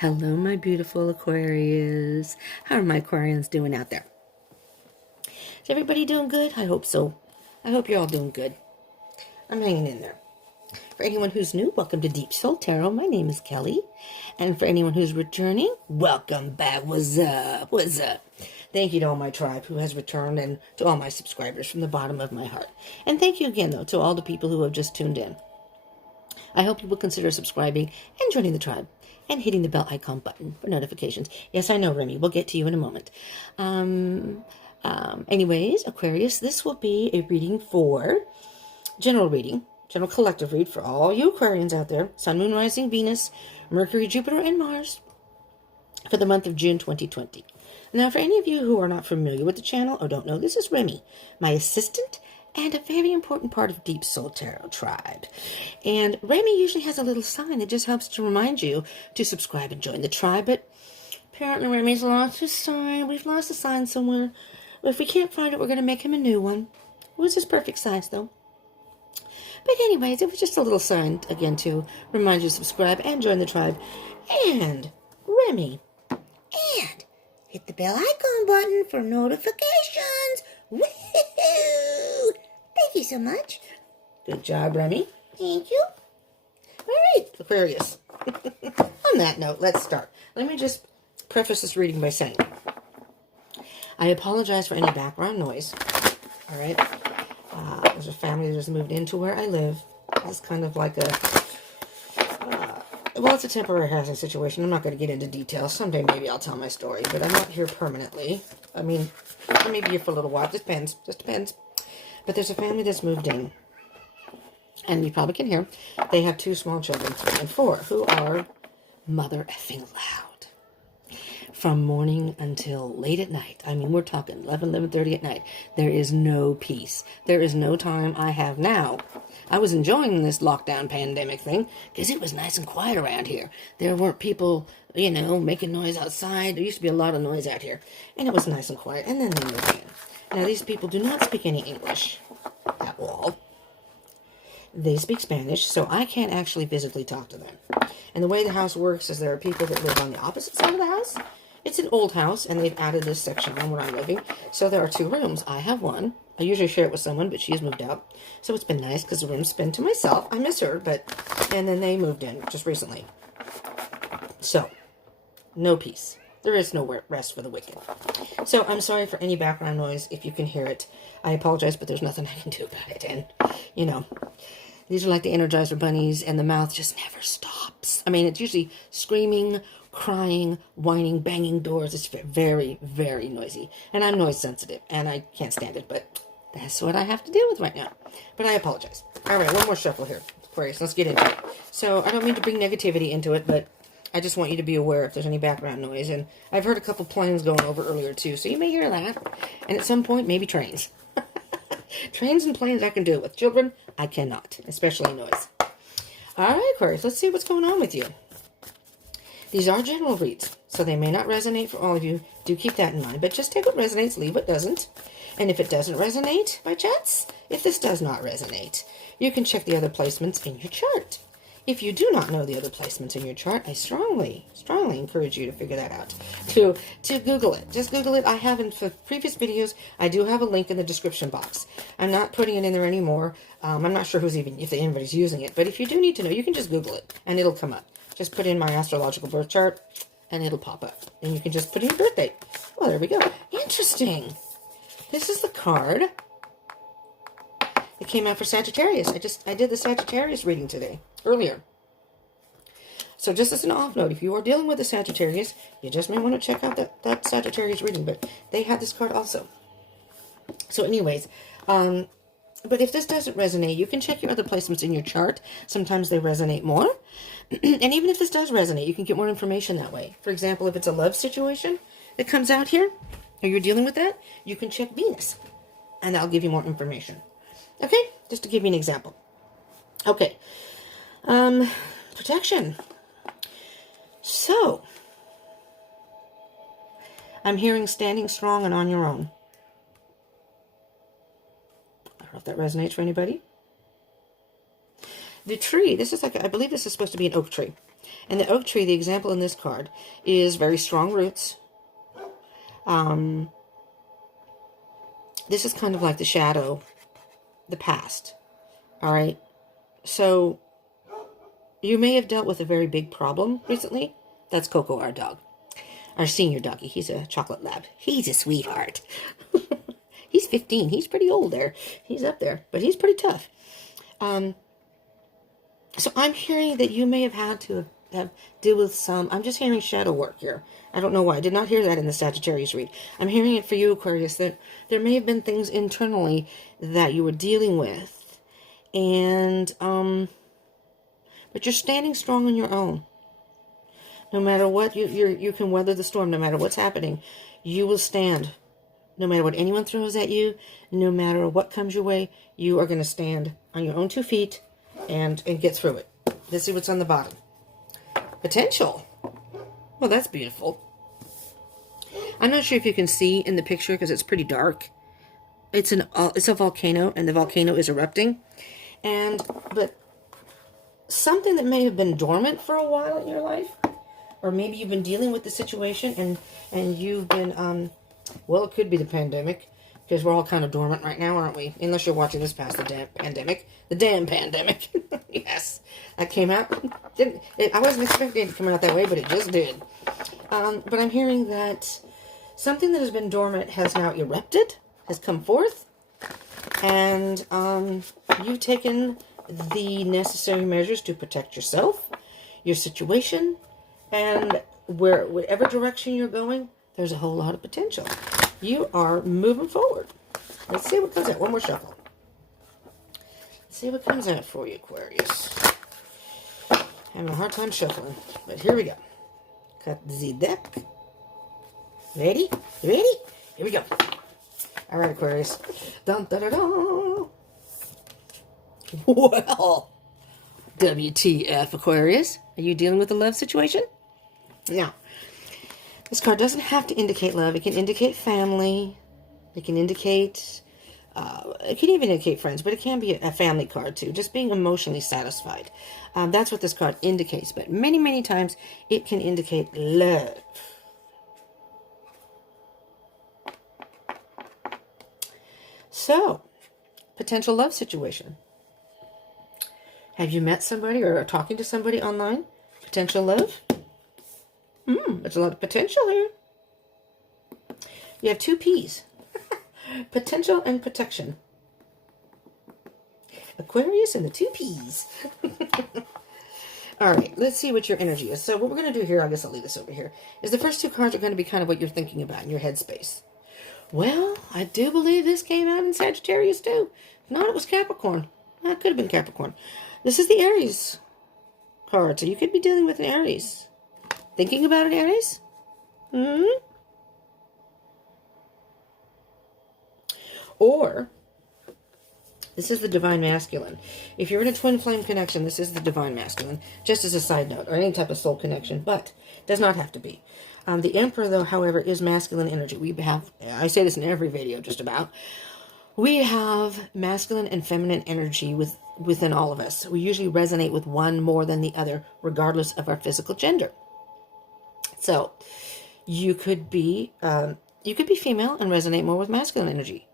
Hello, my beautiful Aquarius. How are my Aquarians doing out there? Is everybody doing good? I hope so. I hope you're all doing good. I'm hanging in there. For anyone who's new, welcome to Deep Soul Tarot. My name is Kelly. And for anyone who's returning, welcome back. What's up? What's up? Thank you to all my tribe who has returned and to all my subscribers from the bottom of my heart. And thank you again, though, to all the people who have just tuned in. I hope you will consider subscribing and joining the tribe and hitting the bell icon button for notifications. Yes, I know, Remy. We'll get to you in a moment. Anyways, Aquarius, this will be a reading for general collective read for all you Aquarians out there. Sun, Moon, Rising, Venus, Mercury, Jupiter, and Mars for the month of June 2020. Now, for any of you who are not familiar with the channel or don't know, this is Remy, my assistant and a very important part of Deep Soul Tarot tribe. And Remy usually has a little sign that just helps to remind you to subscribe and join the tribe, but apparently Remy's lost his sign. We've lost a sign somewhere. But if we can't find it, we're going to make him a new one. It was his perfect size, though. But anyways, it was just a little sign, again, to remind you to subscribe and join the tribe. And, Remy, and hit the bell icon button for notifications. Woohoo! Thank you so much. Good job, Remy. Thank you. All right, Aquarius. On that note, let's start. Let me just preface this reading by saying, I apologize for any background noise. All right? There's a family that just moved into where I live. It's kind of like well, it's a temporary housing situation. I'm not going to get into details. Someday maybe I'll tell my story, but I'm not here permanently. I mean, I may be here for a little while. Just depends. Just depends. But there's a family that's moved in, and you probably can hear, they have 2 small children, 3 and 4, who are mother effing loud. From morning until late at night. I mean, we're talking 11:30 at night. There is no peace. There is no time I have now. I was enjoying this lockdown pandemic thing because it was nice and quiet around here. There weren't people, you know, making noise outside. There used to be a lot of noise out here. And it was nice and quiet. And then they moved in. Now, these people do not speak any English at all. They speak Spanish, so I can't actually physically talk to them. And the way the house works is there are people that live on the opposite side of the house. It's an old house, and they've added this section on where I'm living. So there are 2 rooms. I have one. I usually share it with someone, but she's moved out. So it's been nice because the room's been to myself. I miss her, but... And then they moved in just recently. So, no peace. There is no rest for the wicked. So I'm sorry for any background noise if you can hear it. I apologize, but there's nothing I can do about it. And, you know... These are like the Energizer bunnies, and the mouth just never stops. I mean, it's usually screaming, crying, whining, banging doors. It's very, very noisy. And I'm noise sensitive, and I can't stand it, but that's what I have to deal with right now. But I apologize. All right, one more shuffle here, Aquarius. Let's get into it. So I don't mean to bring negativity into it, but I just want you to be aware if there's any background noise. And I've heard a couple planes going over earlier, too, so you may hear that. And at some point, maybe trains. Trains and planes I can do it with. Children, I cannot, especially noise. All right, Aquarius, let's see what's going on with you. These are general reads, so they may not resonate for all of you. Do keep that in mind, but just take what resonates, leave what doesn't. And if it doesn't resonate, by chance, if this does not resonate, you can check the other placements in your chart. If you do not know the other placements in your chart, I strongly, strongly encourage you to figure that out. To Google it. Just Google it. I have in previous videos, I do have a link in the description box. I'm not putting it in there anymore. I'm not sure if anybody's using it. But if you do need to know, you can just Google it, and it'll come up. Just put in my astrological birth chart, and it'll pop up. And you can just put in your birth date. Well, there we go. Interesting. This is the card. It came out for Sagittarius. I did the Sagittarius reading today, earlier. So just as an off note, if you are dealing with a Sagittarius, you just may want to check out that Sagittarius reading, but they had this card also. So anyways, but if this doesn't resonate, you can check your other placements in your chart. Sometimes they resonate more. And even if this does resonate, you can get more information that way. For example, if it's a love situation that comes out here, or you're dealing with that, you can check Venus, and that'll give you more information. Okay, just to give you an example. Okay, protection. So, I'm hearing standing strong and on your own. I don't know if that resonates for anybody. The tree, this is like, I believe this is supposed to be an oak tree. And the oak tree, the example in this card, is very strong roots. This is kind of like the shadow, the past. All right. So you may have dealt with a very big problem recently. That's Coco, our dog. Our senior doggy. He's a chocolate lab. He's a sweetheart. He's 15. He's pretty old there. He's up there. But he's pretty tough. So I'm hearing that you may have had to have deal with some... I'm just hearing shadow work here. I don't know why. I did not hear that in the Sagittarius read. I'm hearing it for you, Aquarius, that there may have been things internally that you were dealing with. And, but you're standing strong on your own. No matter what, you can weather the storm. No matter what's happening, you will stand. No matter what anyone throws at you, no matter what comes your way, you are going to stand on your own 2 feet and get through it. Let's see what's on the bottom. Potential. Well, that's beautiful. I'm not sure if you can see in the picture because it's pretty dark. It's a volcano, and the volcano is erupting. But something that may have been dormant for a while in your life, or maybe you've been dealing with the situation and you've been, well, it could be the pandemic, because we're all kind of dormant right now, aren't we? Unless you're watching this past the damn pandemic. The damn pandemic. Yes. That came out. I wasn't expecting it to come out that way, but it just did. But I'm hearing that something that has been dormant has now erupted, has come forth, and you've taken the necessary measures to protect yourself, your situation, and whatever direction you're going, there's a whole lot of potential. You are moving forward. Let's see what comes out. One more shuffle. Let's see what comes out for you, Aquarius. Having a hard time shuffling, but here we go. Cut the deck. Ready? Ready? Here we go. All right, Aquarius. Dun, da, da, da. Well, WTF, Aquarius. Are you dealing with a love situation? Now, this card doesn't have to indicate love. It can indicate family. It can indicate, it can even indicate friends, but it can be a family card too. Just being emotionally satisfied. That's what this card indicates. But many, many times it can indicate love. So, potential love situation. Have you met somebody or are talking to somebody online? Potential love? There's a lot of potential here. You have 2 P's. Potential and protection. Aquarius and the 2 P's. All right, let's see what your energy is. So what we're going to do here, I guess I'll leave this over here, is the first 2 cards are going to be kind of what you're thinking about in your headspace. Well, I do believe this came out in Sagittarius too. If not, it was Capricorn. Well, it could have been Capricorn. This is the Aries card, so you could be dealing with an Aries. Thinking about an Aries? Or, this is the Divine Masculine. If you're in a twin flame connection, this is the Divine Masculine. Just as a side note, or any type of soul connection, but does not have to be. The Emperor, though, however, is masculine energy. We have, I say this in every video, just about. We have masculine and feminine energy within all of us. We usually resonate with one more than the other, regardless of our physical gender. So, you could be female and resonate more with masculine energy,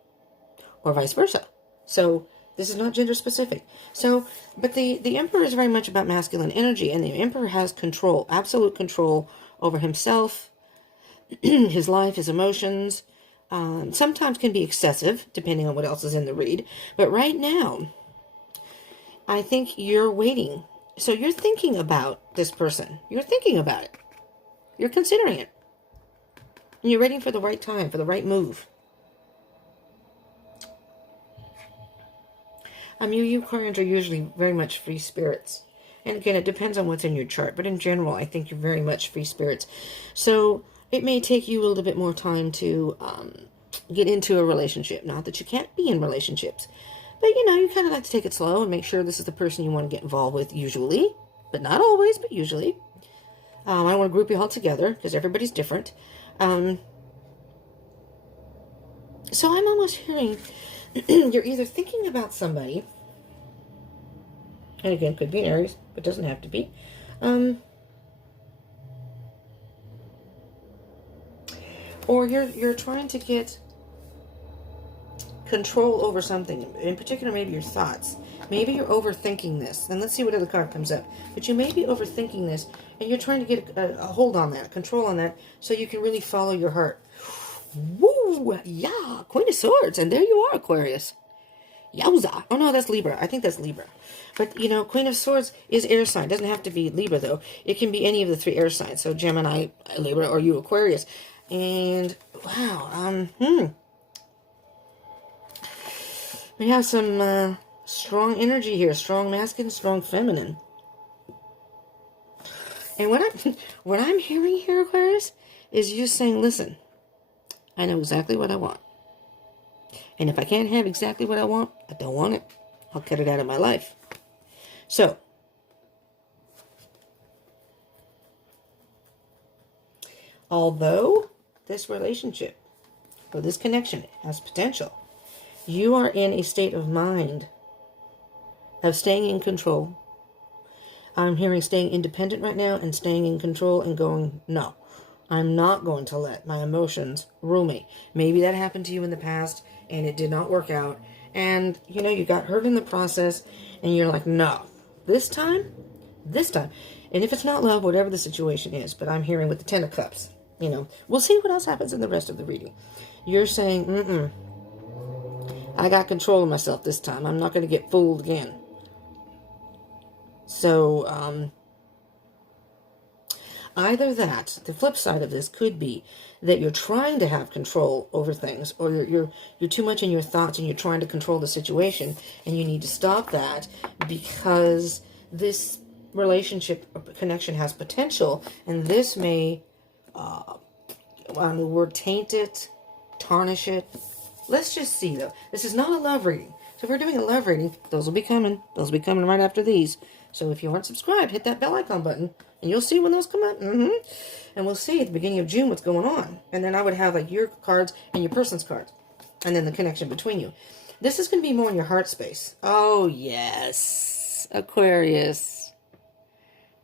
or vice versa. So, this is not gender specific. So, but the Emperor is very much about masculine energy, and the Emperor has control, absolute control over himself, his life, his emotions. Sometimes can be excessive, depending on what else is in the read. But right now, I think you're waiting. So you're thinking about this person. You're thinking about it. You're considering it. And you're waiting for the right time, for the right move. You Aquarians are usually very much free spirits. And again, it depends on what's in your chart. But in general, I think you're very much free spirits. So it may take you a little bit more time to get into a relationship. Not that you can't be in relationships. But, you kind of like to take it slow and make sure this is the person you want to get involved with, usually. But not always, but usually. I don't want to group you all together, because everybody's different. So I'm almost hearing you're either thinking about somebody, and again, could be an Aries, but doesn't have to be, Or you're trying to get control over something. In particular, maybe your thoughts. Maybe you're overthinking this. And let's see what other card comes up. But you may be overthinking this, and you're trying to get a hold on that, control on that, so you can really follow your heart. Woo! Yeah! Queen of Swords. And there you are, Aquarius. Yowza. Oh, no, that's Libra. I think that's Libra. But, you know, Queen of Swords is air sign. Doesn't have to be Libra, though. It can be any of the 3 air signs. So Gemini, Libra, or you, Aquarius. And, wow, we have some strong energy here. Strong masculine, strong feminine. And what I'm hearing here, Aquarius, is you saying, listen, I know exactly what I want. And if I can't have exactly what I want, I don't want it. I'll cut it out of my life. So, although this relationship or this connection has potential, you are in a state of mind of staying in control. I'm hearing staying independent right now and staying in control and going, no, I'm not going to let my emotions rule me. Maybe that happened to you in the past and it did not work out. And, you know, you got hurt in the process and you're like, no, this time. And if it's not love, whatever the situation is, but I'm hearing with the 10 of Cups, you know, we'll see what else happens in the rest of the reading. You're saying, I got control of myself this time. I'm not going to get fooled again. So, either that, the flip side of this could be that you're trying to have control over things, or you're too much in your thoughts and you're trying to control the situation, and you need to stop that because this relationship connection has potential, and this may, the word taint it, tarnish it. Let's just see, though. This is not a love reading. So if we're doing a love reading, those will be coming. Those will be coming right after these. So if you aren't subscribed, hit that bell icon button, and you'll see when those come up. And we'll see at the beginning of June what's going on. And then I would have like your cards and your person's cards, and then the connection between you. This is going to be more in your heart space. Oh, yes. Aquarius.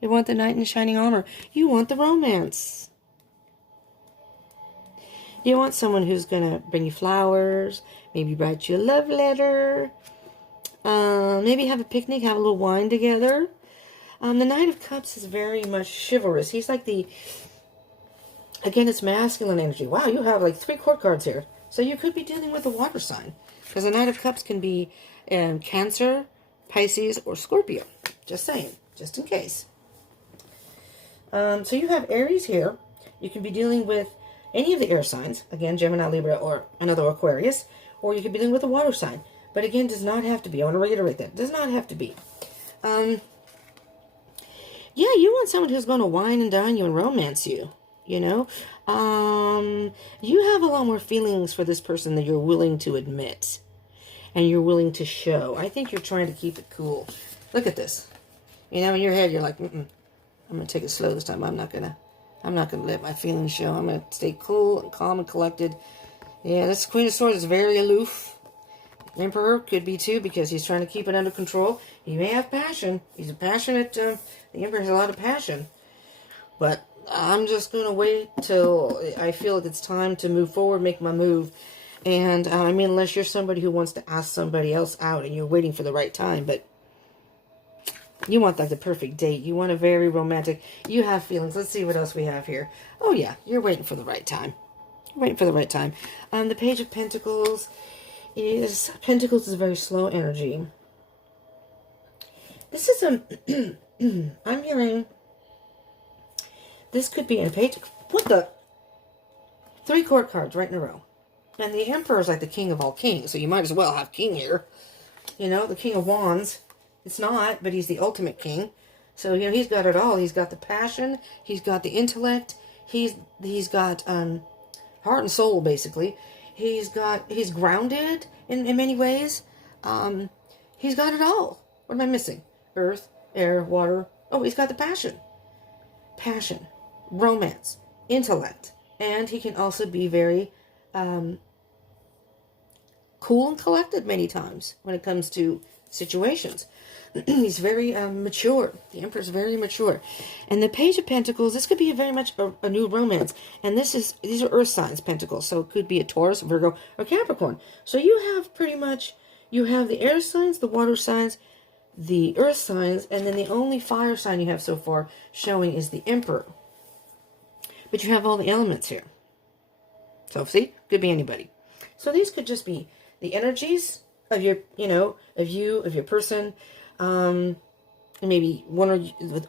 You want the knight in shining armor. You want the romance. You want someone who's going to bring you flowers, maybe write you a love letter, maybe have a picnic, have a little wine together. The Knight of Cups is very much chivalrous. He's like again, it's masculine energy. Wow, you have like 3 court cards here. So you could be dealing with a water sign. Because the Knight of Cups can be Cancer, Pisces, or Scorpio. Just saying, just in case. So you have Aries here. You can be dealing with any of the air signs. Again, Gemini, Libra, or another Aquarius. Or you could be dealing with a water sign. But again, does not have to be. I want to reiterate that. Does not have to be. Yeah, you want someone who's going to wine and dine you and romance you. You know? You have a lot more feelings for this person than you're willing to admit. And you're willing to show. I think you're trying to keep it cool. Look at this. You know, in your head, you're like, I'm going to take it slow this time. I'm not going to let my feelings show. I'm going to stay cool and calm and collected. Yeah, this Queen of Swords is very aloof. Emperor could be too, because he's trying to keep it under control. He may have passion. He's a passionate, the Emperor has a lot of passion. But I'm just going to wait till I feel like it's time to move forward, make my move. And, I mean, unless you're somebody who wants to ask somebody else out and you're waiting for the right time. But you want, like, the perfect date. You want a very romantic, you have feelings. Let's see what else we have here. Oh, yeah, you're waiting for the right time. You're waiting for the right time. The Page of Pentacles is a very slow energy. This is I'm hearing, this could be in a page, what the, 3 court cards right in a row. And the Emperor is like the king of all kings, so you might as well have king here. You know, the King of Wands. It's not, but he's the ultimate king. So, you know, he's got it all. He's got the passion. He's got the intellect. He's got heart and soul, basically. He's grounded in many ways. He's got it all. What am I missing? Earth, air, water. Oh, he's got the passion. Passion, romance, intellect. And he can also be very cool and collected many times when it comes to situations. He's very mature. The Emperor's very mature. And the Page of Pentacles, this could be very much a new romance. And these are earth signs, Pentacles. So it could be a Taurus, Virgo, or Capricorn. So you have pretty much, you have the air signs, the water signs, the earth signs, and then the only fire sign you have so far showing is the Emperor. But you have all the elements here. So see, could be anybody. So these could just be the energies of your, of your person. Maybe one or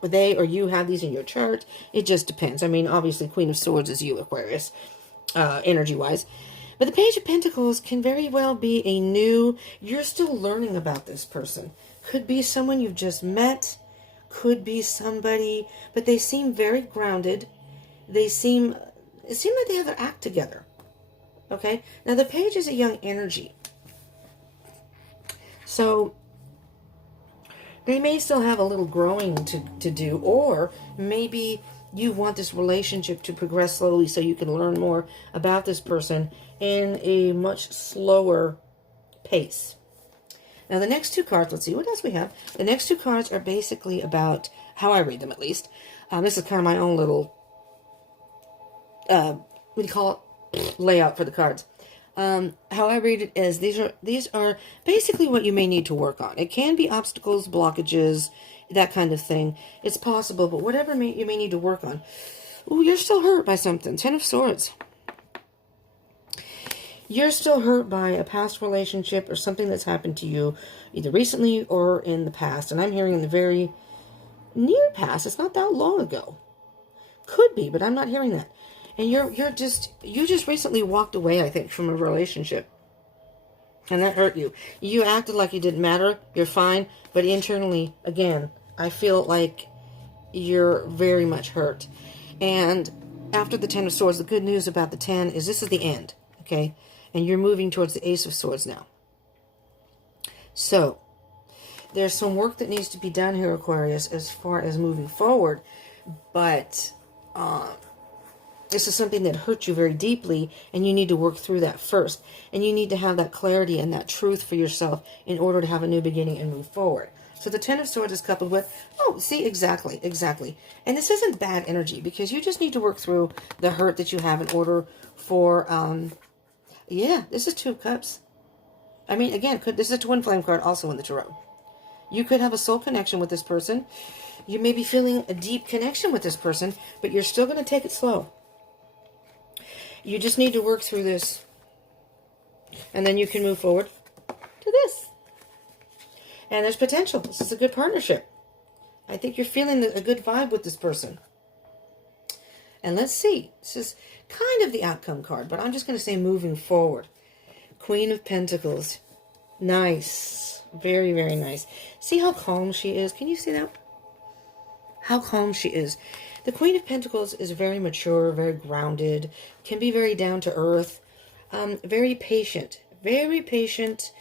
they or you have these in your chart. It just depends. I mean, obviously, Queen of Swords is you, Aquarius, energy-wise. But the Page of Pentacles can very well be a new, you're still learning about this person. Could be someone you've just met. Could be somebody, but they seem very grounded. It seems like they have their act together. Okay? Now, the Page is a young energy. So, they may still have a little growing to do, or maybe you want this relationship to progress slowly so you can learn more about this person in a much slower pace. Now, the next two cards, let's see what else we have. The next two cards are basically about, how I read them at least. This is kind of my own little, what do you call it, layout for the cards. How I read it is these are basically what you may need to work on. It can be obstacles, blockages, that kind of thing. It's possible, but whatever you may need to work on. Ooh, you're still hurt by something. Ten of Swords. You're still hurt by a past relationship or something that's happened to you either recently or in the past. And I'm hearing in the very near past. It's not that long ago. Could be, but I'm not hearing that. And you just recently walked away, I think, from a relationship. And that hurt you. You acted like you didn't matter. You're fine. But internally, again, I feel like you're very much hurt. And after the Ten of Swords, the good news about the 10 is this is the end. Okay? And you're moving towards the Ace of Swords now. So, there's some work that needs to be done here, Aquarius, as far as moving forward. But, this is something that hurt you very deeply, and you need to work through that first. And you need to have that clarity and that truth for yourself in order to have a new beginning and move forward. So the Ten of Swords is coupled with, oh, see, exactly. And this isn't bad energy, because you just need to work through the hurt that you have in order for, yeah, this is Two of Cups. I mean, again, this is a Twin Flame card also in the Tarot. You could have a soul connection with this person. You may be feeling a deep connection with this person, but you're still going to take it slow. You just need to work through this. And then you can move forward to this. And there's potential. This is a good partnership. I think you're feeling a good vibe with this person. And let's see. This is kind of the outcome card, but I'm just going to say moving forward. Queen of Pentacles. Nice. Very, very nice. See how calm she is? Can you see that? How calm she is. The Queen of Pentacles is very mature, very grounded, can be very down to earth, very patient, very patient.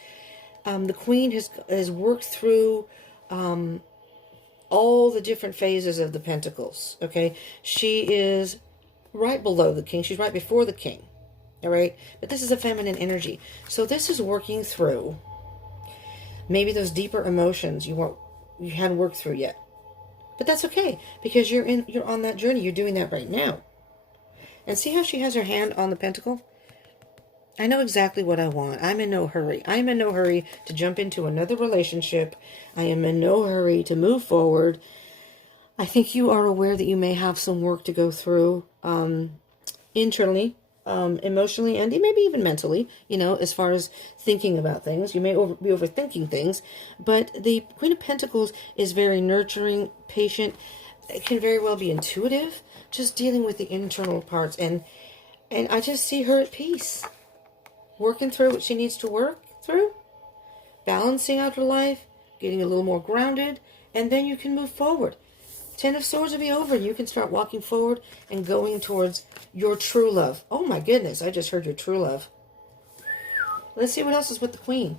The Queen has worked through all the different phases of the Pentacles, okay? She is right below the King. She's right before the King, all right? But this is a feminine energy. So this is working through maybe those deeper emotions you hadn't worked through yet. But that's okay, because you're on that journey. You're doing that right now. And see how she has her hand on the pentacle? I know exactly what I want. I'm in no hurry. I'm in no hurry to jump into another relationship. I am in no hurry to move forward. I think you are aware that you may have some work to go through internally, emotionally, and maybe even mentally, as far as thinking about things. You may be overthinking things, but the Queen of Pentacles is very nurturing, patient. It can very well be intuitive, just dealing with the internal parts. And I just see her at peace, working through what she needs to work through, balancing out her life, getting a little more grounded, and then you can move forward. Ten of Swords will be over. You can start walking forward and going towards your true love. Oh my goodness, I just heard your true love. Let's see what else is with the Queen.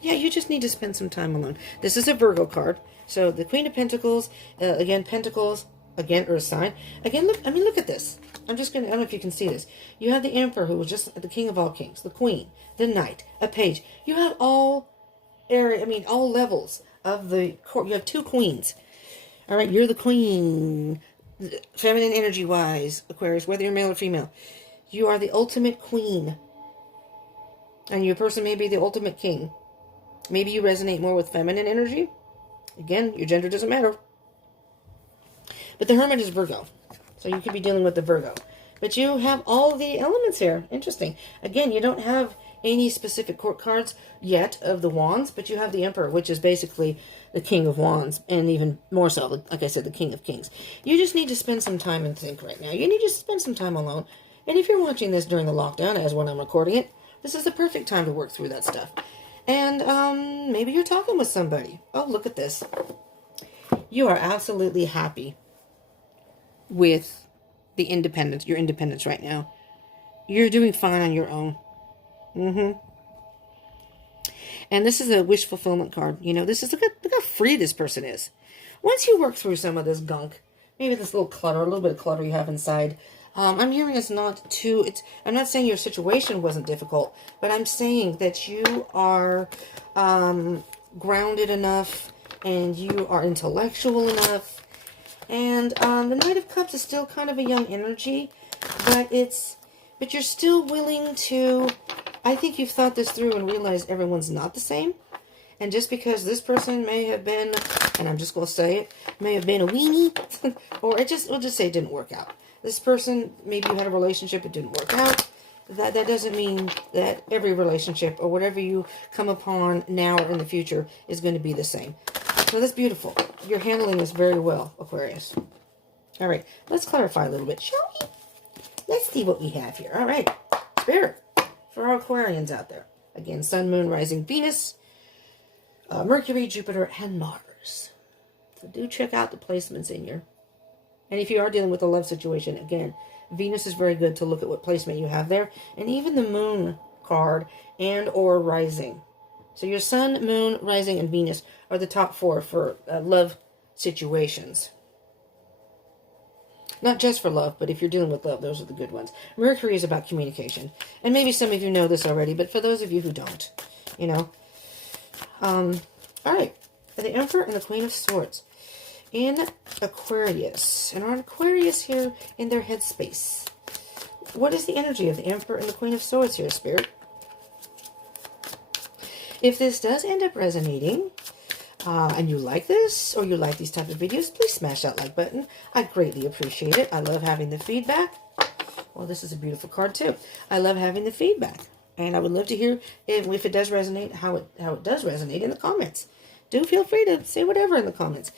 Yeah, you just need to spend some time alone. This is a Virgo card. So the Queen of Pentacles, again, Pentacles, again, Earth sign. Again, look, look at this. I don't know if you can see this. You have the Emperor, who was just the King of all kings, the Queen, the Knight, a Page. You have all area, I mean, all levels of the court. You have two queens. All right, you're the queen, feminine energy-wise, Aquarius, whether you're male or female. You are the ultimate queen. And your person may be the ultimate king. Maybe you resonate more with feminine energy. Again, your gender doesn't matter. But the Hermit is Virgo. So you could be dealing with the Virgo. But you have all the elements here. Interesting. Again, you don't have any specific court cards yet of the Wands, but you have the Emperor, which is basically the King of Wands, and even more so, like I said, the King of Kings. You just need to spend some time and think right now. You need to spend some time alone. And if you're watching this during the lockdown, as when I'm recording it, this is the perfect time to work through that stuff. And maybe you're talking with somebody. Oh, look at this. You are absolutely happy with the independence, your independence right now. You're doing fine on your own. And this is a wish fulfillment card. You know, this is, look how free this person is. Once you work through some of this gunk, maybe this little clutter, a little bit of clutter you have inside, I'm hearing it's not too, I'm not saying your situation wasn't difficult, but I'm saying that you are grounded enough and you are intellectual enough. And the Knight of Cups is still kind of a young energy, but you're still willing to, I think you've thought this through and realized everyone's not the same. And just because this person may have been, and I'm just going to say it, may have been a weenie, or we'll just say it didn't work out. This person, maybe you had a relationship, it didn't work out. That doesn't mean that every relationship or whatever you come upon now or in the future is going to be the same. So that's beautiful. You're handling this very well, Aquarius. All right, let's clarify a little bit, shall we? Let's see what we have here. All right, Spirit, for our Aquarians out there. Again, Sun, Moon, Rising, Venus, Mercury, Jupiter, and Mars. So do check out the placements in here. And if you are dealing with a love situation, again, Venus is very good to look at what placement you have there. And even the Moon card and or Rising. So your Sun, Moon, Rising, and Venus are the top four for love situations. Not just for love, but if you're dealing with love, those are the good ones. Mercury is about communication. And maybe some of you know this already, but for those of you who don't, you know. All right. The Emperor and the Queen of Swords. In Aquarius. And our Aquarius here in their headspace. What is the energy of the Emperor and the Queen of Swords here, Spirit? If this does end up resonating, and you like this, or you like these type of videos, please smash that like button. I greatly appreciate it. I love having the feedback. Well, this is a beautiful card too. I love having the feedback. And I would love to hear if it does resonate, how it does resonate in the comments. Do feel free to say whatever in the comments.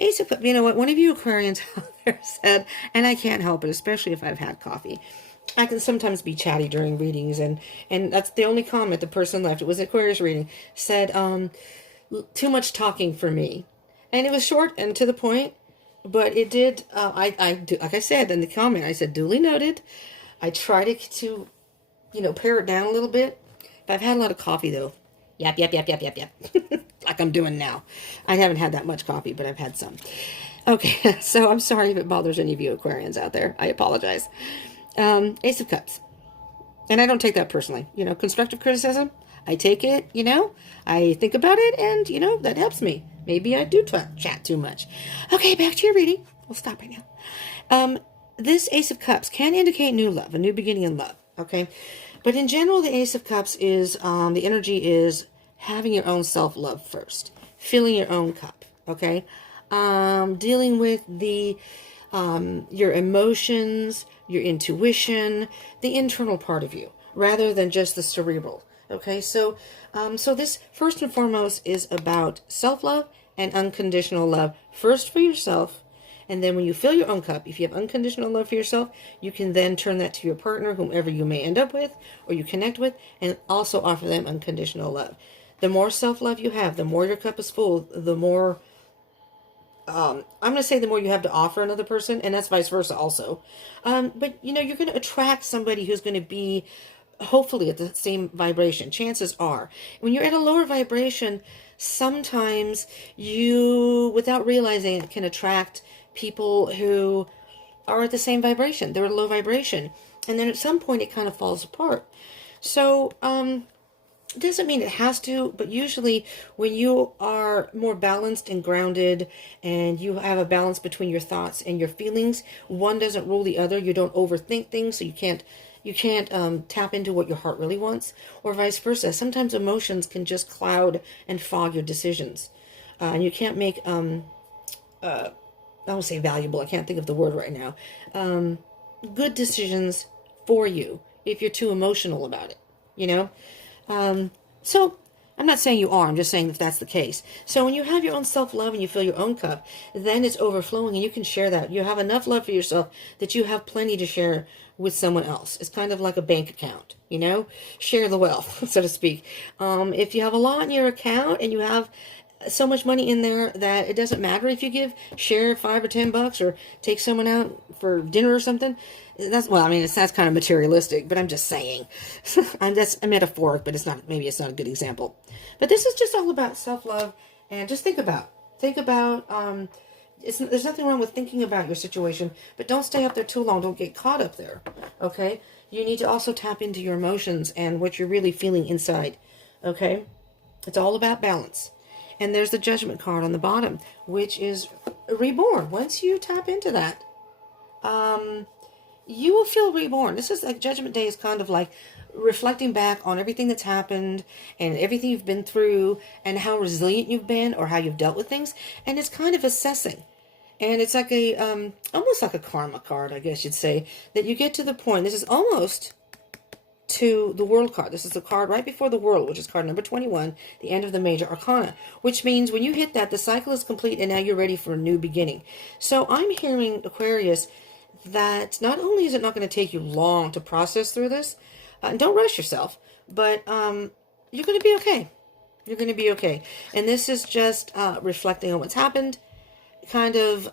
Ace of Cups, you know what? One of you Aquarians out there said, and I can't help it, especially if I've had coffee, I can sometimes be chatty during readings, and that's the only comment the person left. It was an Aquarius reading. Said, too much talking for me. And it was short and to the point, but it did, like I said in the comment, I said, duly noted. I try to you know, pare it down a little bit. But I've had a lot of coffee, though. Yap, yap, yap, yap, yap, yap. Like I'm doing now. I haven't had that much coffee, but I've had some. Okay, so I'm sorry if it bothers any of you Aquarians out there. I apologize. Ace of Cups. And I don't take that personally. You know, constructive criticism, I take it, you know. I think about it, and, you know, that helps me. Maybe I do chat too much. Okay, back to your reading. We'll stop right now. This Ace of Cups can indicate new love, a new beginning in love, okay? But in general, the Ace of Cups is, the energy is having your own self-love first. Filling your own cup, okay? Dealing with the, your emotions, your intuition, the internal part of you, rather than just the cerebral, okay? So, so this, first and foremost, is about self-love and unconditional love. First for yourself, and then when you fill your own cup, if you have unconditional love for yourself, you can then turn that to your partner, whomever you may end up with, or you connect with, and also offer them unconditional love. The more self-love you have, the more your cup is full, the more, I'm going to say the more you have to offer another person, and that's vice versa also. But, you know, you're going to attract somebody who's going to be, hopefully, at the same vibration. Chances are. When you're at a lower vibration, sometimes you, without realizing it, can attract people who are at the same vibration. They're at a low vibration. And then at some point it kind of falls apart. So, It doesn't mean it has to, but usually when you are more balanced and grounded and you have a balance between your thoughts and your feelings, one doesn't rule the other. You don't overthink things, so you can't tap into what your heart really wants, or vice versa. Sometimes emotions can just cloud and fog your decisions. And you can't make, I won't say valuable, I can't think of the word right now, good decisions for you if you're too emotional about it, you know? So I'm not saying you are, I'm just saying if that's the case. So when you have your own self-love and you fill your own cup, then it's overflowing and you can share that. You have enough love for yourself that you have plenty to share with someone else. It's kind of like a bank account, you know? Share the wealth, so to speak. If you have a lot in your account and you have so much money in there that it doesn't matter if you share $5 or $10 or take someone out for dinner or something. That's, well, I mean, that's kind of materialistic, but I'm just saying. That's metaphoric, but maybe it's not a good example. But this is just all about self-love, and just think about, there's nothing wrong with thinking about your situation, but don't stay up there too long. Don't get caught up there, okay? You need to also tap into your emotions and what you're really feeling inside, okay? It's all about balance. And there's the Judgment card on the bottom, which is reborn. Once you tap into that, you will feel reborn. This is like Judgment Day is kind of like reflecting back on everything that's happened and everything you've been through and how resilient you've been or how you've dealt with things. And it's kind of assessing. And it's like almost like a karma card, I guess you'd say, that you get to the point. This is almost to the World card. This is the card right before the World, which is card number 21, the end of the major arcana, which means when you hit that, the cycle is complete and now you're ready for a new beginning. So I'm hearing, Aquarius, that not only is it not going to take you long to process through this, and don't rush yourself, but you're going to be okay. You're going to be okay. And this is just reflecting on what's happened, kind of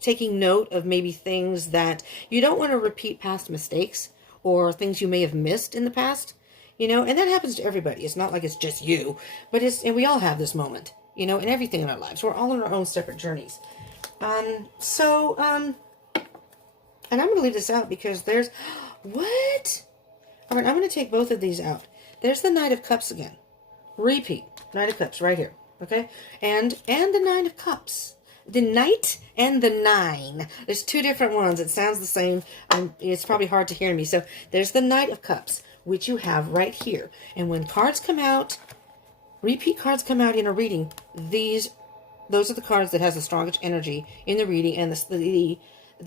taking note of maybe things that you don't want to repeat past mistakes, or things you may have missed in the past, you know, and that happens to everybody. It's not like it's just you, but and we all have this moment, you know, in everything in our lives. We're all on our own separate journeys. And I'm going to leave this out because there's, what? All right, I'm going to take both of these out. There's the Knight of Cups again. Repeat. Knight of Cups right here, okay? And the Nine of Cups. The Knight and the 9. There's two different ones. It sounds the same. It's probably hard to hear me. So there's the Knight of Cups, which you have right here. And when cards come out, repeat cards come out in a reading, those are the cards that has the strongest energy in the reading and the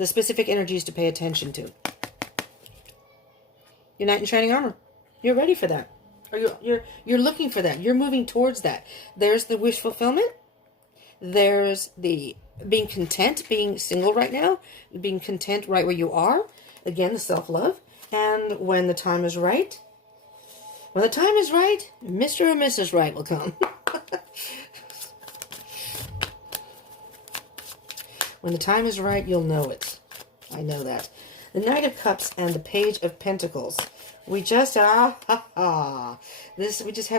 specific energies to pay attention to. Your Knight in Shining Armor. You're ready for that. Or you're looking for that. You're moving towards that. There's the wish fulfillment. There's the being content, being single right now, being content right where you are. Again, the self-love. And when the time is right, Mr. or Mrs. Right will come. When the time is right, you'll know it. I know that. The Knight of Cups and the Page of Pentacles. We just had a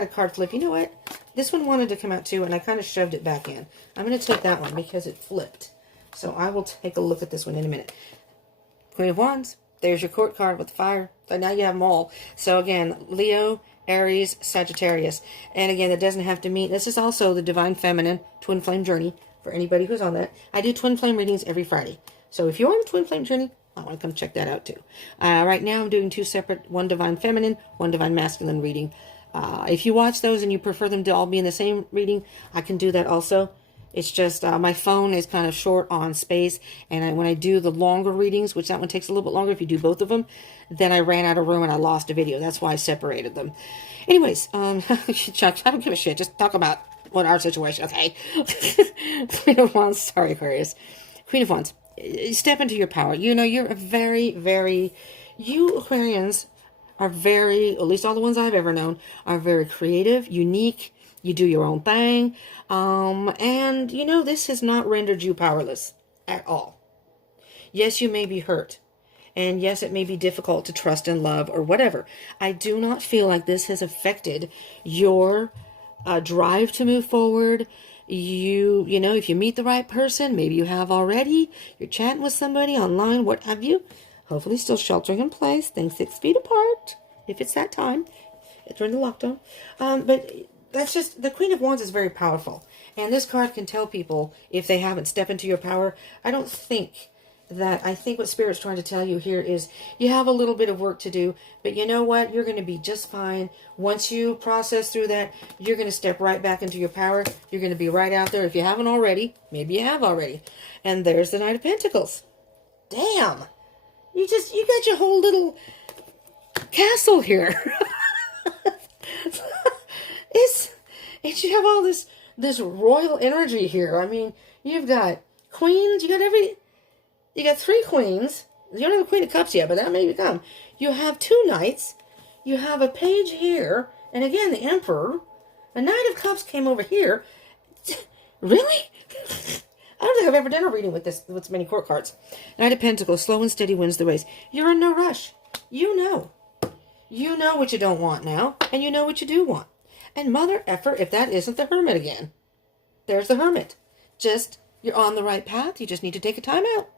card flip. You know what? This one wanted to come out too, and I kind of shoved it back in. I'm going to take that one because it flipped. So I will take a look at this one in a minute. Queen of Wands. There's your court card with the fire. So now you have them all. So again, Leo, Aries, Sagittarius. And again, it doesn't have to mean. This is also the Divine Feminine Twin Flame Journey for anybody who's on that. I do Twin Flame readings every Friday. So if you're on the Twin Flame Journey, I want to come check that out too. Right now I'm doing two separate, one Divine Feminine, one Divine Masculine reading. If you watch those and you prefer them to all be in the same reading, I can do that also. It's just my phone is kind of short on space, and when I do the longer readings, which that one takes a little bit longer if you do both of them, then I ran out of room and I lost a video. That's why I separated them. Anyways, Chuck, I don't give a shit. Just talk about what our situation, okay? Queen of Wands. Sorry, Aquarius. Queen of Wands. Step into your power. You know, you're a very, very... You Aquarians are very, at least all the ones I've ever known, are very creative, unique. You do your own thing. And, you know, this has not rendered you powerless at all. Yes, you may be hurt. And yes, it may be difficult to trust and love or whatever. I do not feel like this has affected your drive to move forward. You know, if you meet the right person, maybe you have already, you're chatting with somebody online, what have you. Hopefully still sheltering in place, things 6 feet apart, if it's that time. during the lockdown. But that's just, the Queen of Wands is very powerful. And this card can tell people, if they haven't stepped into your power, I think what Spirit's trying to tell you here is you have a little bit of work to do, but you know what? You're going to be just fine. Once you process through that, you're going to step right back into your power. You're going to be right out there. If you haven't already, maybe you have already. And there's the Knight of Pentacles. Damn. You got your whole little castle here. You have all this royal energy here. I mean, you've got queens, you got 3 queens. You don't have a Queen of Cups yet, but that may come. You have 2 knights. You have a page here. And again, the Emperor. A Knight of Cups came over here. Really? I don't think I've ever done a reading with so many court cards. Knight of Pentacles, slow and steady wins the race. You're in no rush. You know. You know what you don't want now, and you know what you do want. And mother effer, if that isn't the Hermit again. There's the Hermit. You're on the right path. You just need to take a time out.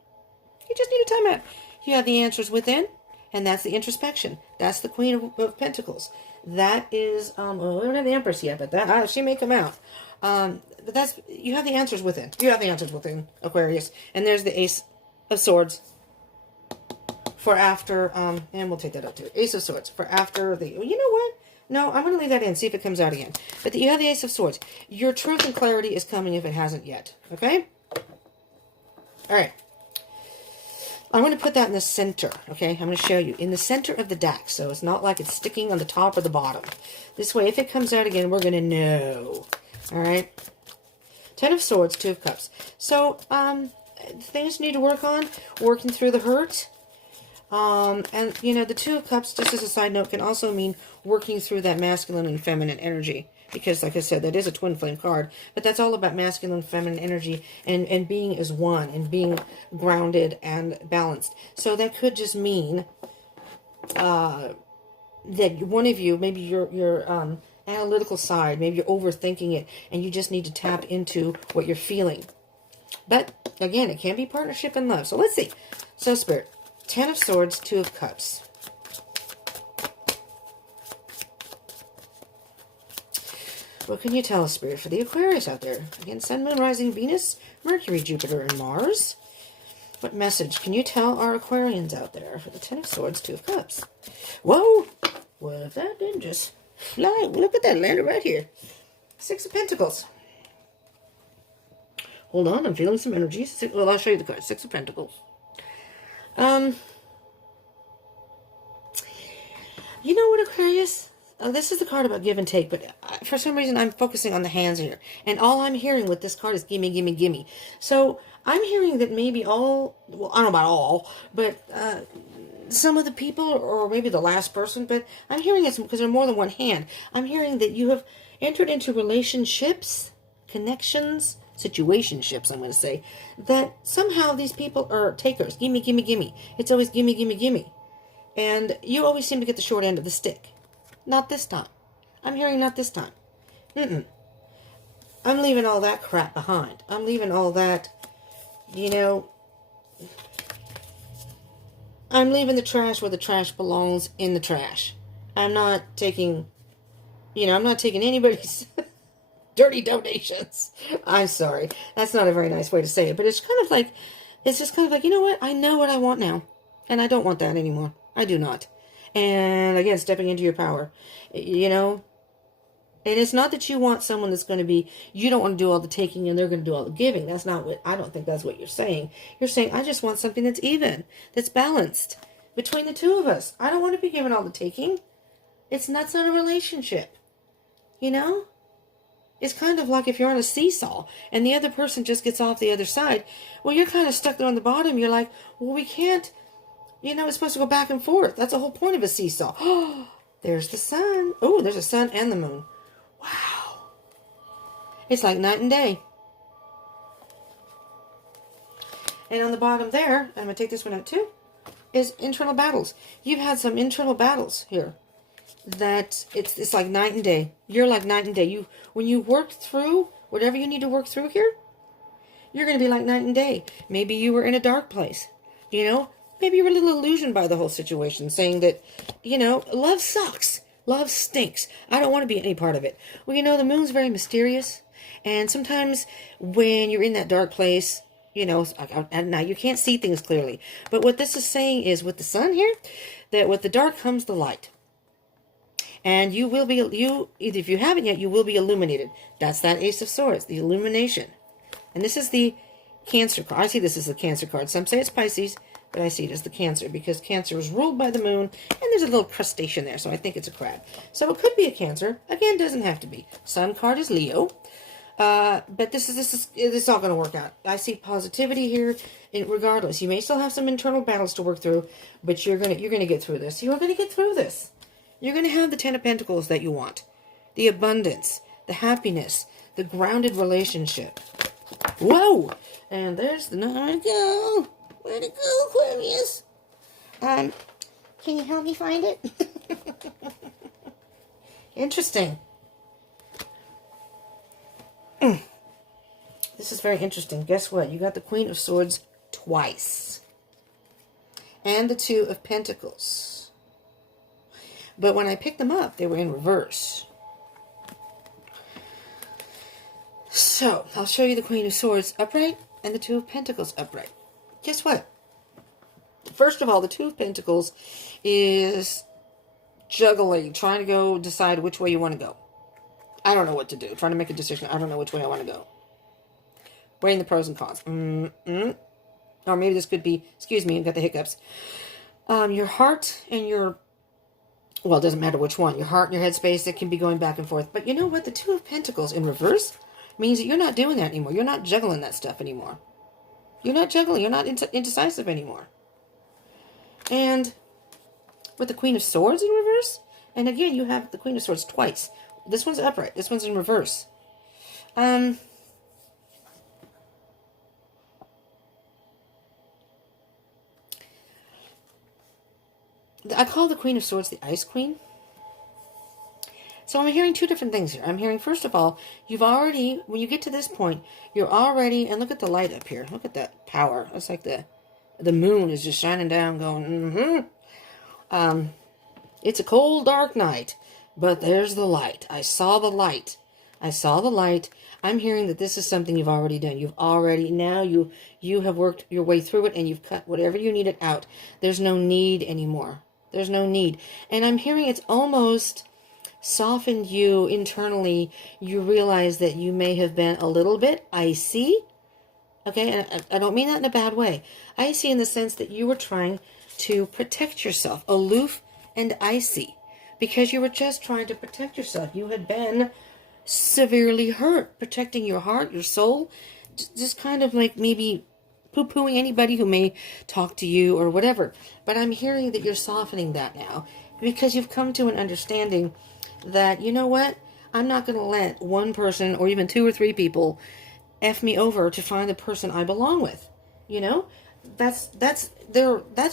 You just need a time out. You have the answers within, and that's the introspection. That's the Queen of Pentacles. That is, we don't have the Empress yet, but she may come out. But you have the answers within. You have the answers within, Aquarius. And there's the Ace of Swords for after, and we'll take that out too. Ace of Swords for after the, you know what? No, I'm going to leave that in, see if it comes out again. But you have the Ace of Swords. Your truth and clarity is coming if it hasn't yet. Okay? All right. I'm going to put that in the center, okay? I'm going to show you. In the center of the deck, so it's not like it's sticking on the top or the bottom. This way, if it comes out again, we're going to know. All right? 10 of Swords, 2 of Cups. So, things you need to work on, working through the hurt. And, you know, the 2 of Cups, just as a side note, can also mean working through that masculine and feminine energy. Because, like I said, that is a twin flame card. But that's all about masculine and feminine energy and being as one and being grounded and balanced. So that could just mean that one of you, maybe your analytical side, maybe you're overthinking it and you just need to tap into what you're feeling. But, again, it can be partnership and love. So let's see. So, Spirit, 10 of Swords, 2 of Cups. What can you tell us, Spirit, for the Aquarius out there? Again, Sun, Moon, Rising, Venus, Mercury, Jupiter, and Mars. What message can you tell our Aquarians out there for the 10 of Swords, 2 of Cups? Whoa! Well, if that didn't just fly, look at that, landed right here. 6 of Pentacles. Hold on, I'm feeling some energy. Well, I'll show you the card. 6 of Pentacles. You know what, Aquarius? This is the card about give and take, but for some reason I'm focusing on the hands here. And all I'm hearing with this card is gimme, gimme, gimme. So I'm hearing that maybe well, I don't know about all, but some of the people, or maybe the last person, but I'm hearing it because there's more than one hand. I'm hearing that you have entered into relationships, connections, situationships, I'm going to say, that somehow these people are takers. Gimme, gimme, gimme. It's always gimme, gimme, gimme. And you always seem to get the short end of the stick. Not this time. I'm hearing not this time. I'm leaving all that crap behind. I'm leaving all that, you know, I'm leaving the trash where the trash belongs, in the trash. I'm not taking, I'm not taking anybody's dirty donations. I'm sorry. That's not a very nice way to say it, but it's just kind of like, you know what? I know what I want now, and I don't want that anymore. I do not. And again, stepping into your power, and it's not that you want someone that's going to be, you don't want to do all the taking and they're going to do all the giving. That's not what, I don't think that's what you're saying. You're saying, I just want something that's even, that's balanced between the two of us. I don't want to be giving all the taking. That's not a relationship. It's kind of like if you're on a seesaw and the other person just gets off the other side. Well, you're kind of stuck there on the bottom. You're like, well, we can't, it's supposed to go back and forth. That's the whole point of a seesaw. Oh, there's the sun. Oh, there's the sun and the moon. Wow. It's like night and day. And on the bottom there, I'm going to take this one out too, is internal battles. You've had some internal battles here. That it's like night and day. You're like night and day. When you work through whatever you need to work through here, you're going to be like night and day. Maybe you were in a dark place. Maybe you were a little illusioned by the whole situation, saying that, love sucks. Love stinks. I don't want to be any part of it. Well, you know, the moon's very mysterious. And sometimes when you're in that dark place, you know, at night, you can't see things clearly. But what this is saying is with the sun here, that with the dark comes the light. And you will be, if you haven't yet, you will be illuminated. That's that Ace of Swords, the illumination. And this is the Cancer card. I see this as the Cancer card. Some say it's Pisces, but I see it as the Cancer because Cancer is ruled by the moon, and there's a little crustacean there, so I think it's a crab. So it could be a Cancer. Again, doesn't have to be. Sun card is Leo. But this is all going to work out. I see positivity here. And regardless, you may still have some internal battles to work through, but you're gonna get through this. You are gonna get through this. You're gonna have the 10 of Pentacles that you want, the abundance, the happiness, the grounded relationship. Whoa! And there's the where'd it go? Where'd it go, Aquarius? Can you help me find it? Interesting. This is very interesting. Guess what? You got the Queen of Swords twice. And the Two of Pentacles. But when I picked them up, they were in reverse. So, I'll show you the Queen of Swords upright and the Two of Pentacles upright. Guess what? First of all, the Two of Pentacles is juggling, trying to go decide which way you want to go. I don't know what to do. Trying to make a decision. I don't know which way I want to go. Weighing the pros and cons. Or maybe this could be, excuse me, I've got the hiccups. Your heart and your, well, it doesn't matter which one. Your heart and your headspace, it can be going back and forth. But you know what? The Two of Pentacles in reverse means that you're not doing that anymore. You're not juggling that stuff anymore. You're not juggling. You're not indecisive anymore. And with the Queen of Swords in reverse, and again, you have the Queen of Swords twice. This one's upright. This one's in reverse. I call the Queen of Swords the Ice Queen. So I'm hearing two different things here. I'm hearing, first of all, you've already, when you get to this point, you're already, and look at the light up here. Look at that power. It's like the moon is just shining down going, it's a cold, dark night, but there's the light. I saw the light. I saw the light. I'm hearing that this is something you've already done. You've already, now you have worked your way through it and you've cut whatever you needed out. There's no need anymore. There's no need. And I'm hearing it's almost softened you internally. You realize that you may have been a little bit icy. Okay, and I don't mean that in a bad way. Icy in the sense that you were trying to protect yourself. Aloof and icy. Because you were just trying to protect yourself. You had been severely hurt. Protecting your heart, your soul. Just kind of like maybe poo-pooing anybody who may talk to you or whatever. But I'm hearing that you're softening that now because you've come to an understanding that, you know what, I'm not going to let one person or even two or three people F me over to find the person I belong with. You know, that's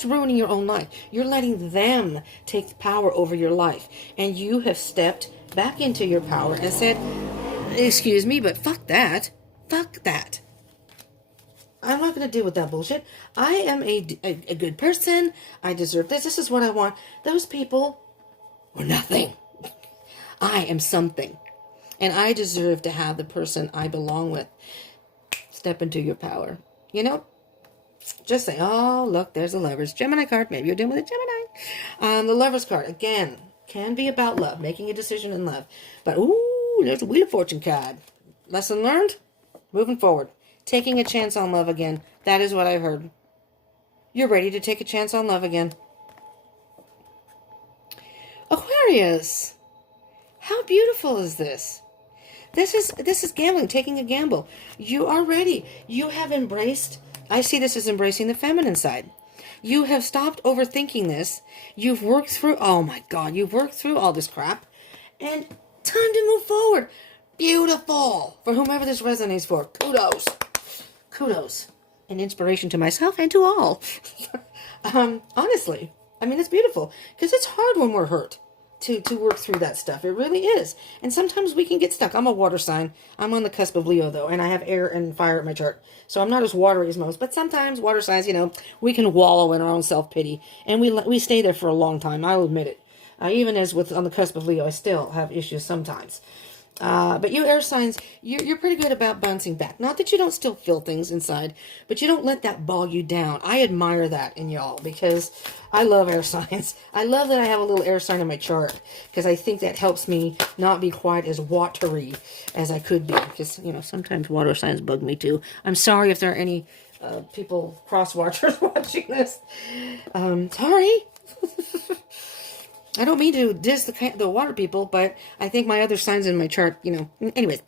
ruining your own life. You're letting them take power over your life. And you have stepped back into your power and said, excuse me, but fuck that. Fuck that. I'm not going to deal with that bullshit. I am a good person. I deserve this. This is what I want. Those people were nothing. I am something. And I deserve to have the person I belong with step into your power. You know? Just say, oh, look, there's a Lover's Gemini card. Maybe you're dealing with a Gemini. The Lover's card, again, can be about love. Making a decision in love. But, ooh, there's a Wheel of Fortune card. Lesson learned? Moving forward. Taking a chance on love again. That is what I heard. You're ready to take a chance on love again. Aquarius. How beautiful is this? This is gambling, taking a gamble. You are ready. You have embraced, I see this as embracing the feminine side. You have stopped overthinking this. You've worked through, oh my God, you've worked through all this crap. And time to move forward. Beautiful. For whomever this resonates for, kudos. Kudos. An inspiration to myself and to all. Honestly, I mean, it's beautiful. Because it's hard when we're hurt to work through that stuff. It really is. And sometimes we can get stuck. I'm a water sign. I'm on the cusp of Leo, though. And I have air and fire in my chart. So I'm not as watery as most. But sometimes water signs, you know, we can wallow in our own self-pity. And we stay there for a long time. I'll admit it. Even as with on the cusp of Leo, I still have issues sometimes. But you air signs, you're pretty good about bouncing back. Not that you don't still feel things inside, but you don't let that bog you down. I admire that in y'all because I love air signs. I love that I have a little air sign in my chart because I think that helps me not be quite as watery as I could be. Because, you know, sometimes water signs bug me too. I'm sorry if there are any people, cross watchers watching this. Sorry. I don't mean to diss the water people, but I think my other signs in my chart, you know. Anyways,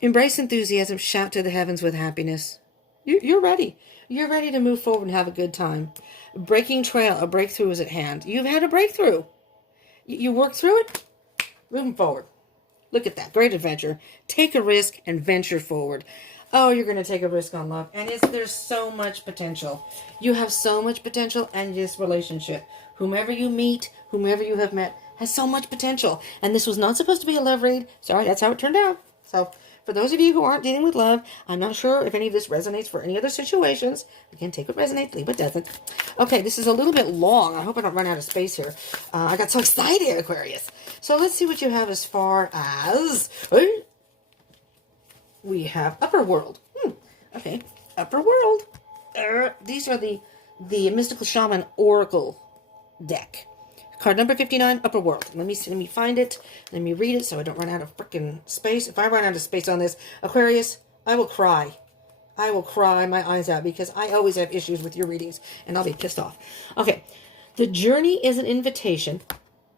embrace enthusiasm, shout to the heavens with happiness. You're ready. You're ready to move forward and have a good time. Breaking trail, a breakthrough is at hand. You've had a breakthrough. You work through it, moving forward. Look at that. Great adventure. Take a risk and venture forward. Oh, you're going to take a risk on love. And there's so much potential. You have so much potential in this relationship. Whomever you meet, whomever you have met, has so much potential. And this was not supposed to be a love read. Sorry, that's how it turned out. So, for those of you who aren't dealing with love, I'm not sure if any of this resonates for any other situations. Again, take what resonates, leave what doesn't. Okay, this is a little bit long. I hope I don't run out of space here. I got so excited, Aquarius. So, let's see what you have as far as... we have Upper World. Okay, Upper World. These are the Mystical Shaman Oracle deck. Card number 59, Upper World. Let me find it. Let me read it so I don't run out of freaking space. If I run out of space on this, Aquarius, I will cry. I will cry my eyes out because I always have issues with your readings and I'll be pissed off. Okay, the journey is an invitation.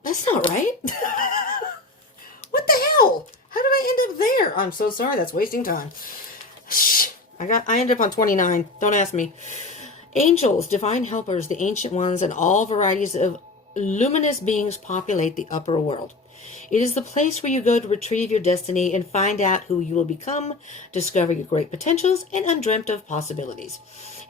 That's not right. What the hell? How did I end up there? I'm so sorry. That's wasting time. Shh. I ended up on 29. Don't ask me. Angels, divine helpers, the ancient ones, and all varieties of luminous beings populate the upper world. It is the place where you go to retrieve your destiny and find out who you will become, discover your great potentials and undreamt of possibilities.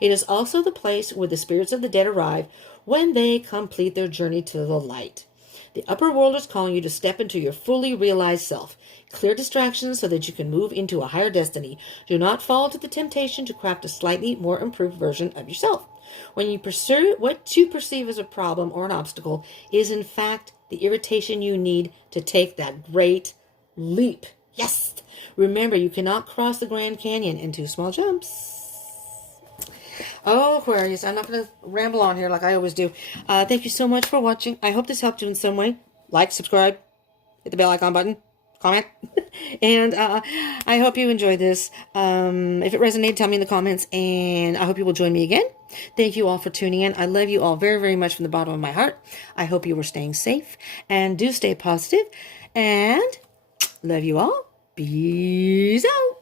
It is also the place where the spirits of the dead arrive when they complete their journey to the light. The upper world is calling you to step into your fully realized self. Clear distractions so that you can move into a higher destiny. Do not fall to the temptation to craft a slightly more improved version of yourself. When you pursue what you perceive as a problem or an obstacle is in fact the irritation you need to take that great leap. Yes! Remember, you cannot cross the Grand Canyon in 2 small jumps. Oh, Aquarius, I'm not going to ramble on here like I always do. Thank you so much for watching. I hope this helped you in some way. Like, subscribe, hit the bell icon button, comment. And I hope you enjoyed this. If it resonated, tell me in the comments. And I hope you will join me again. Thank you all for tuning in. I love you all very, very much from the bottom of my heart. I hope you are staying safe. And do stay positive. And love you all. Peace out.